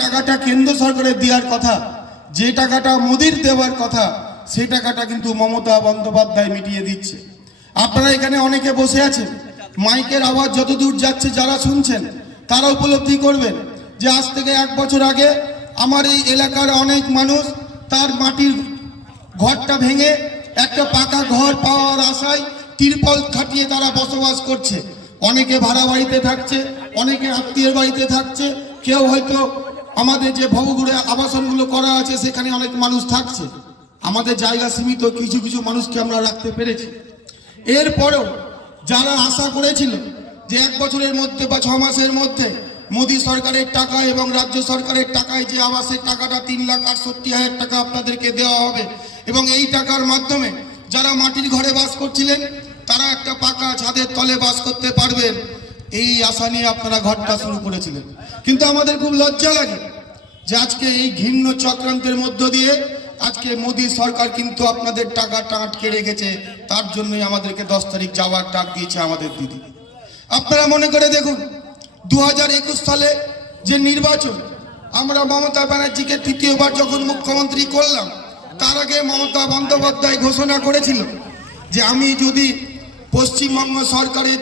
টাকাটা কেন্দ্র সরকারের দেওয়ার কথা, যে টাকাটা মোদির দেওয়ার কথা, সেই টাকাটা কিন্তু মমতা বন্দ্যোপাধ্যায় মিটিয়ে দিচ্ছে। আপনারা এখানে অনেকে বসে আছেন, মাইকের আওয়াজ যতদূর যাচ্ছে যারা শুনছেন তারা উপলব্ধি করবেন যে আজ থেকে 1 বছর আগে আমার এই এলাকার অনেক মানুষ তার মাটির ঘরটা ভেঙে একটা পাকা ঘর পাওয়ার আশায় তিরপল খাটিয়ে তারা বসবাস করছে। অনেকে ভাড়া বাড়িতে থাকছে, অনেকে আত্মীয়ের বাড়িতে থাকছে, কেউ হয়তো আমাদের যে ভবঘুরে আবাসনগুলো করা আছে সেখানে অনেক মানুষ থাকছে। আমাদের জায়গা সীমিত, কিছু কিছু মানুষকে আমরা রাখতে পেরেছি। এরপরেও যারা আশা করেছিল যে 1 বছরের মধ্যে বা 6 মাসের মধ্যে মোদী সরকারের টাকা এবং রাজ্য সরকারের টাকায় যে আবাসের টাকাটা 3,68,000 টাকা আপনাদেরকে দেওয়া হবে এবং এই টাকার মাধ্যমে যারা মাটির ঘরে বাস করছিলেন তারা একটা পাকা ছাদের তলে বাস করতে পারবেন, এই আশা নিয়ে আপনারা ঘরটা শুরু করেছিলেন। কিন্তু আমাদের খুব লজ্জা লাগে যে আজকে এই ঘৃণ্য চক্রান্তের মধ্য দিয়ে আজকে মোদী সরকার কিন্তু আপনাদের টাকাটা আটকে রেখেছে। তার জন্যই আমাদেরকে 10 তারিখ যাওয়ার ডাক দিয়েছে আমাদের দিদি। আপনারা মনে করে দেখুন, 2021 সালে যে নির্বাচন, আমরা মমতা ব্যানার্জিকে 3য়বার যখন মুখ্যমন্ত্রী করলাম, তার আগে মমতা বন্দ্যোপাধ্যায় ঘোষণা করেছিল যে আমি যদি পশ্চিমবঙ্গ সরকারের